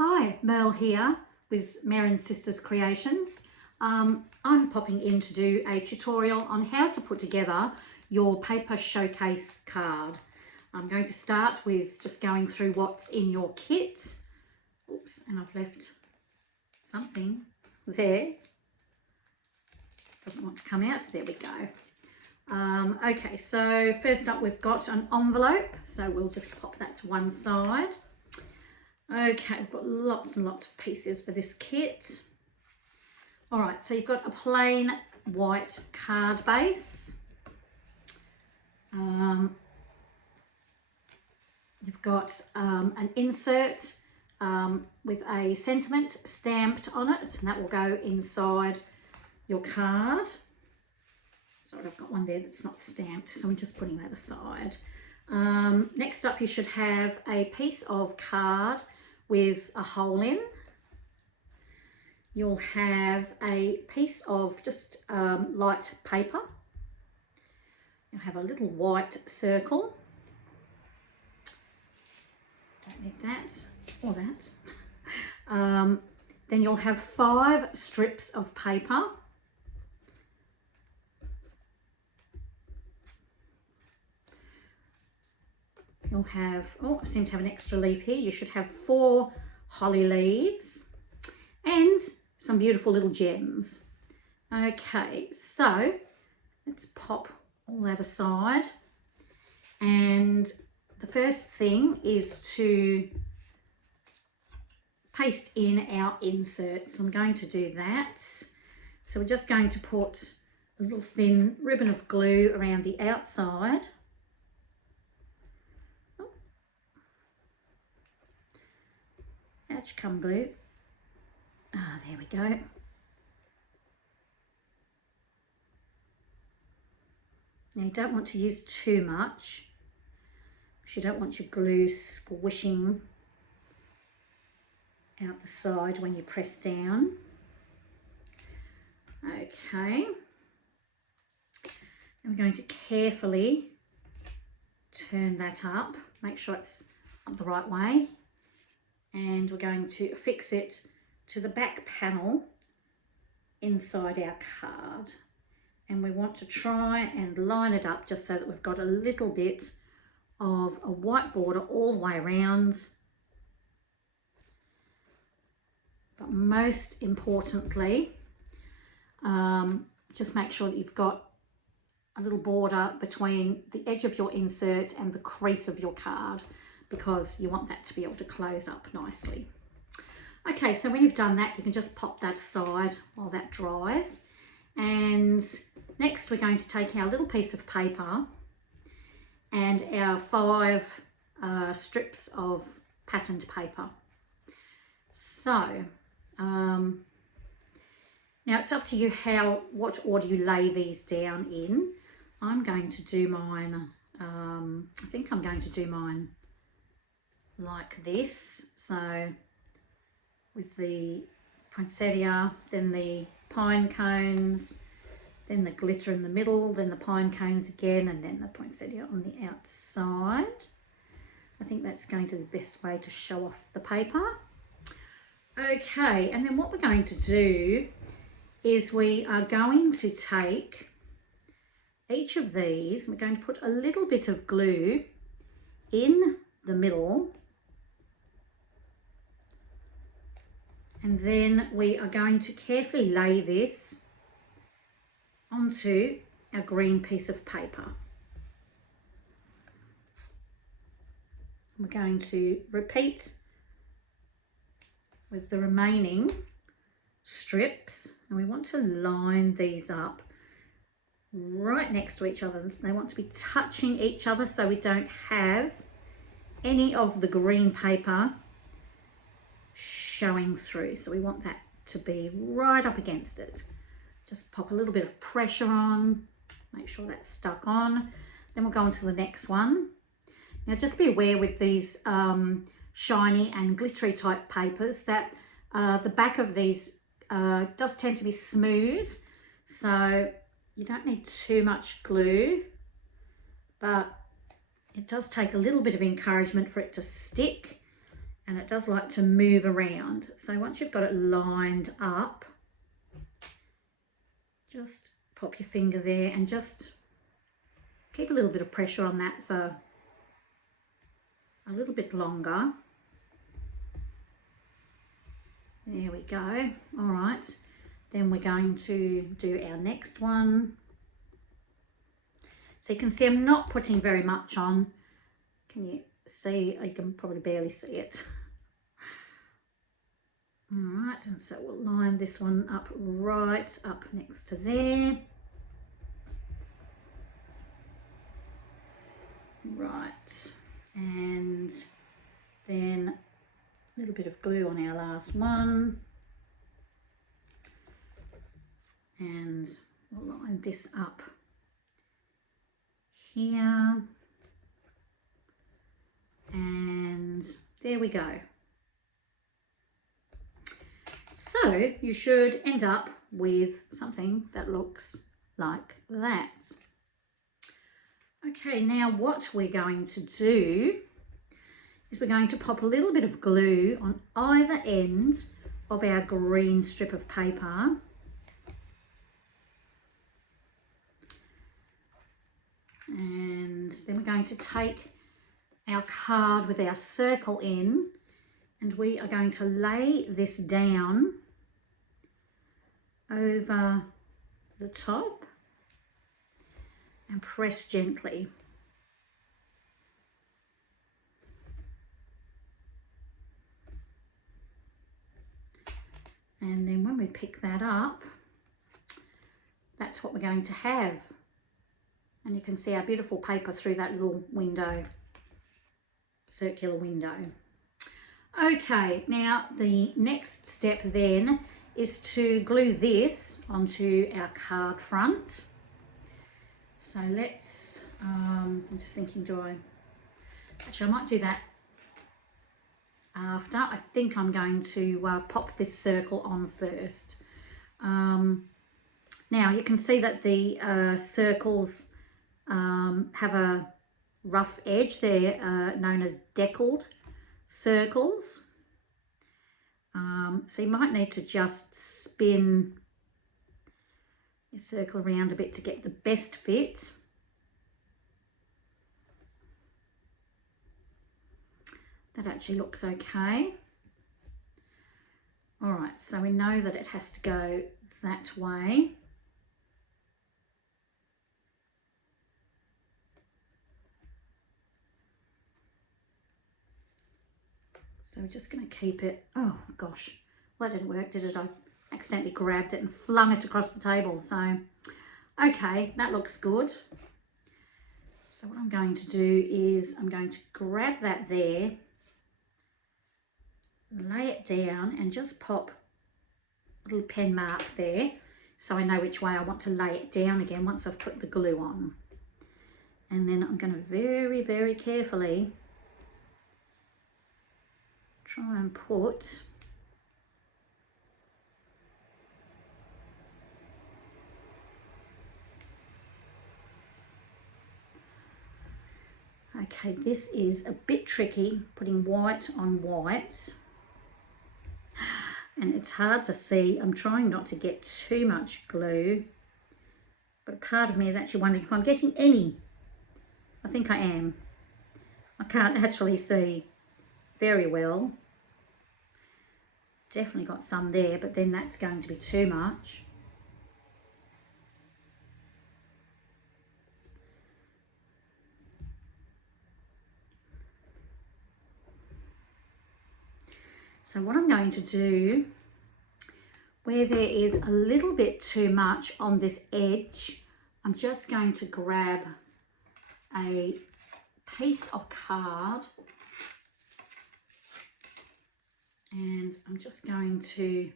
Hi, Merle here with Merrin Sisters Creations. I'm popping in to do a tutorial on how to put together your paper showcase card. I'm going to start with just going through what's in your kit. Oops, and I've left something there. Doesn't want to come out, there we go. Okay, so first up we've got an envelope, so we'll just pop that to one side. Okay, we've got lots and lots of pieces for this kit. All right, so you've got a plain white card base. You've got an insert with a sentiment stamped on it, and that will go inside your card. Sorry, I've got one there that's not stamped, so I'm just putting that aside. Next up, you should have a piece of card with a hole in. You'll have a piece of just light paper. You'll have a little white circle. Don't need that or that. Then you'll have 5 strips of paper. You'll have, oh, I seem to have an extra leaf here. You should have 4 holly leaves and some beautiful little gems. Okay, so let's pop all that aside. And the first thing is to paste in our inserts. I'm going to do that. So we're just going to put a little thin ribbon of glue around the outside. Ouch, come glue. Ah, there we go. Now you don't want to use too much, because you don't want your glue squishing out the side when you press down. Okay. And we're going to carefully turn that up, make sure it's up the right way. And we're going to affix it to the back panel inside our card. And we want to try and line it up just so that we've got a little bit of a white border all the way around. But most importantly, just make sure that you've got a little border between the edge of your insert and the crease of your card, because you want that to be able to close up nicely. Okay, so when you've done that, you can just pop that aside while that dries. And next we're going to take our little piece of paper and our 5 strips of patterned paper. So now it's up to you what order you lay these down in. I'm going to do mine, I think I'm going to do mine like this. So with the poinsettia, then the pine cones, then the glitter in the middle, then the pine cones again, and then the poinsettia on the outside. I think that's going to be the best way to show off the paper. Okay, and then what we're going to do is we are going to take each of these, we're going to put a little bit of glue in the middle, and then we are going to carefully lay this onto our green piece of paper. We're going to repeat with the remaining strips, and we want to line these up right next to each other. They want to be touching each other so we don't have any of the green paper showing through. So we want that to be right up against it. Just pop a little bit of pressure on, make sure that's stuck on. Then we'll go on to the next one. Now just be aware with these shiny and glittery type papers that the back of these does tend to be smooth, so you don't need too much glue, but it does take a little bit of encouragement for it to stick. and it does like to move around. So once you've got it lined up, just pop your finger there and just keep a little bit of pressure on that for a little bit longer. There we go. All right, then we're going to do our next one. So you can see I'm not putting very much on. Can you see? You can probably barely see it. All right, and so we'll line this one up right up next to there. Right, and then a little bit of glue on our last one. And we'll line this up here. And there we go. So you should end up with something that looks like that. Okay, now what we're going to do is we're going to pop a little bit of glue on either end of our green strip of paper. And then we're going to take our card with our circle in, and we are going to lay this down over the top and press gently. And then when we pick that up, that's what we're going to have. And you can see our beautiful paper through that little window, circular window. Okay, now the next step then is to glue this onto our card front. So let's, I'm just thinking, actually I might do that after. I think I'm going to pop this circle on first. Now you can see that the circles have a rough edge. They're known as deckled circles. So you might need to just spin your circle around a bit to get the best fit. That actually looks okay. All right, so we know that it has to go that way. So we're just going to keep it, oh gosh, well, that didn't work, did it? I accidentally grabbed it and flung it across the table. So, okay, that looks good. So what I'm going to do is I'm going to grab that there, lay it down and just pop a little pen mark there so I know which way I want to lay it down again once I've put the glue on. And then I'm going to very, very carefully try and put okay, this is a bit tricky, putting white on white, and it's hard to see. I'm trying not to get too much glue, but a part of me is actually wondering if I'm getting any. I think I am. I can't actually see very well. Definitely got some there, but then that's going to be too much. So what I'm going to do, where there is a little bit too much on this edge, I'm just going to grab a piece of card and I'm just going to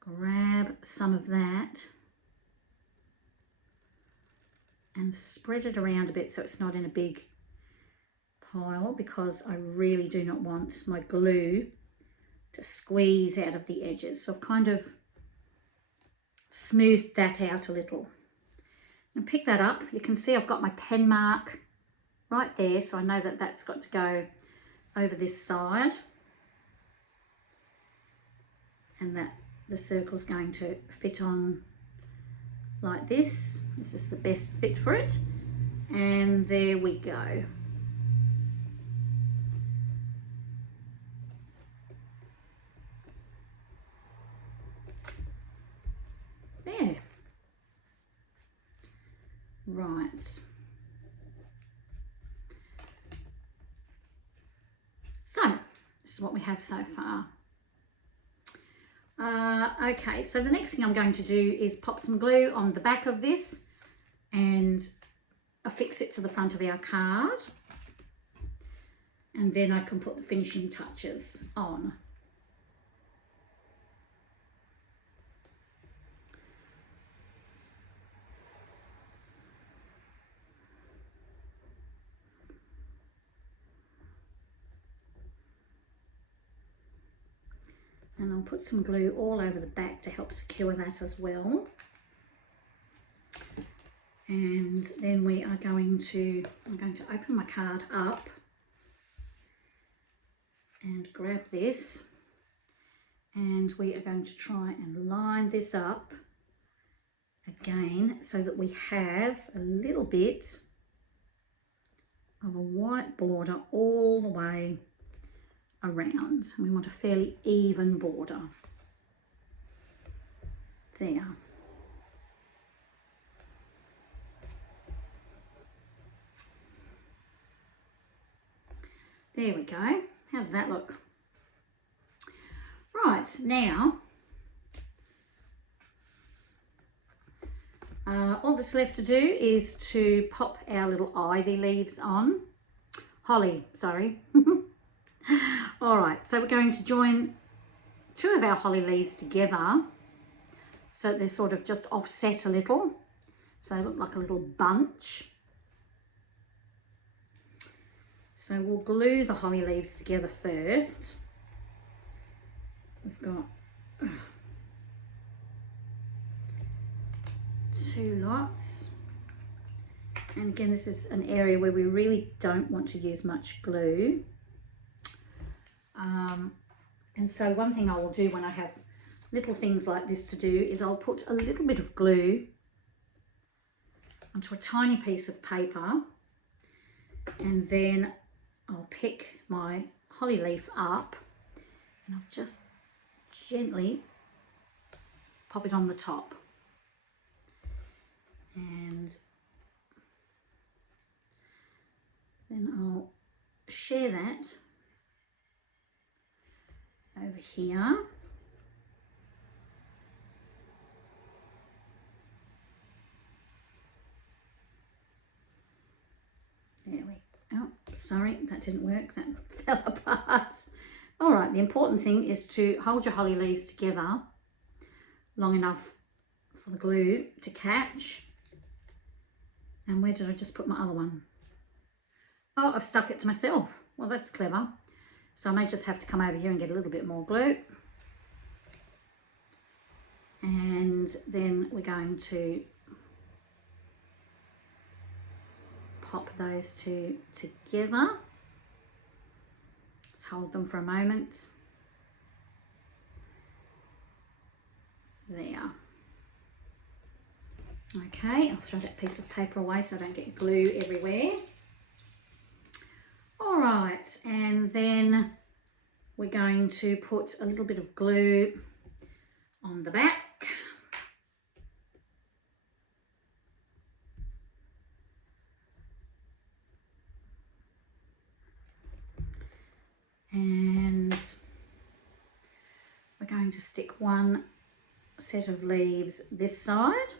grab some of that and spread it around a bit so it's not in a big pile, because I really do not want my glue to squeeze out of the edges. So I've kind of smoothed that out a little. And pick that up. You can see I've got my pen mark right there, so I know that that's got to go over this side, and that the circle's going to fit on like this. This is the best fit for it, and there we go. There. Right. So this is what we have so far. Okay, so the next thing I'm going to do is pop some glue on the back of this and affix it to the front of our card, and then I can put the finishing touches on. And I'll put some glue all over the back to help secure that as well. And then I'm going to open my card up and grab this, and we are going to try and line this up again so that we have a little bit of a white border all the way around. We want a fairly even border. There. There we go. How's that look? Right, now all that's left to do is to pop our little ivy leaves on. Holly, sorry. All right, so we're going to join two of our holly leaves together so they're sort of just offset a little, so they look like a little bunch. So we'll glue the holly leaves together first. We've got two lots, and again this is an area where we really don't want to use much glue. And so one thing I will do when I have little things like this to do is I'll put a little bit of glue onto a tiny piece of paper, and then I'll pick my holly leaf up and I'll just gently pop it on the top, and then I'll share that over here. There we go. Oh, sorry, that didn't work. That fell apart. All right, the important thing is to hold your holly leaves together long enough for the glue to catch. And where did I just put my other one? Oh, I've stuck it to myself. Well, that's clever. So I may just have to come over here and get a little bit more glue. And then we're going to pop those two together. Let's hold them for a moment. There. Okay, I'll throw that piece of paper away so I don't get glue everywhere. All right, and then we're going to put a little bit of glue on the back. And we're going to stick one set of leaves this side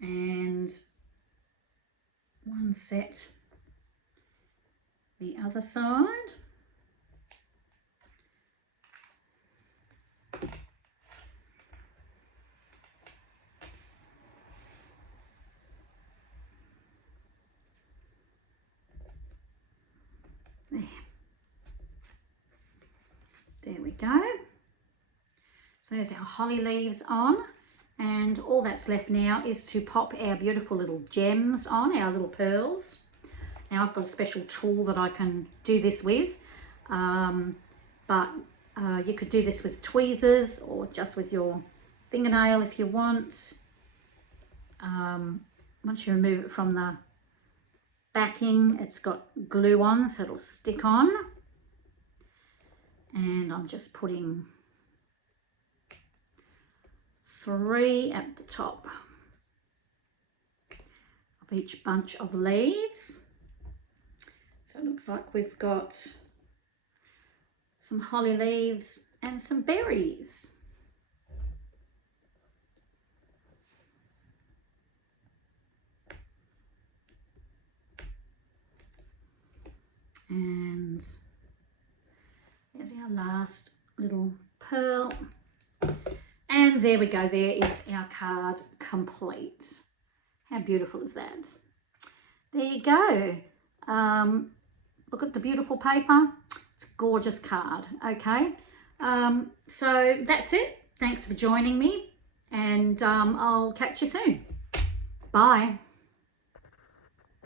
and one set the other side. There we go. So there's our holly leaves on, and all that's left now is to pop our beautiful little gems on, our little pearls. Now I've got a special tool that I can do this with, but you could do this with tweezers or just with your fingernail if you want. Once you remove it from the backing, it's got glue on, so it'll stick on. And I'm just putting 3 at the top of each bunch of leaves. So it looks like we've got some holly leaves and some berries. And there's our last little pearl. And there we go, there is our card complete. How beautiful is that? There you go. Look at the beautiful paper. It's a gorgeous card, okay? So that's it. Thanks for joining me, and I'll catch you soon. Bye.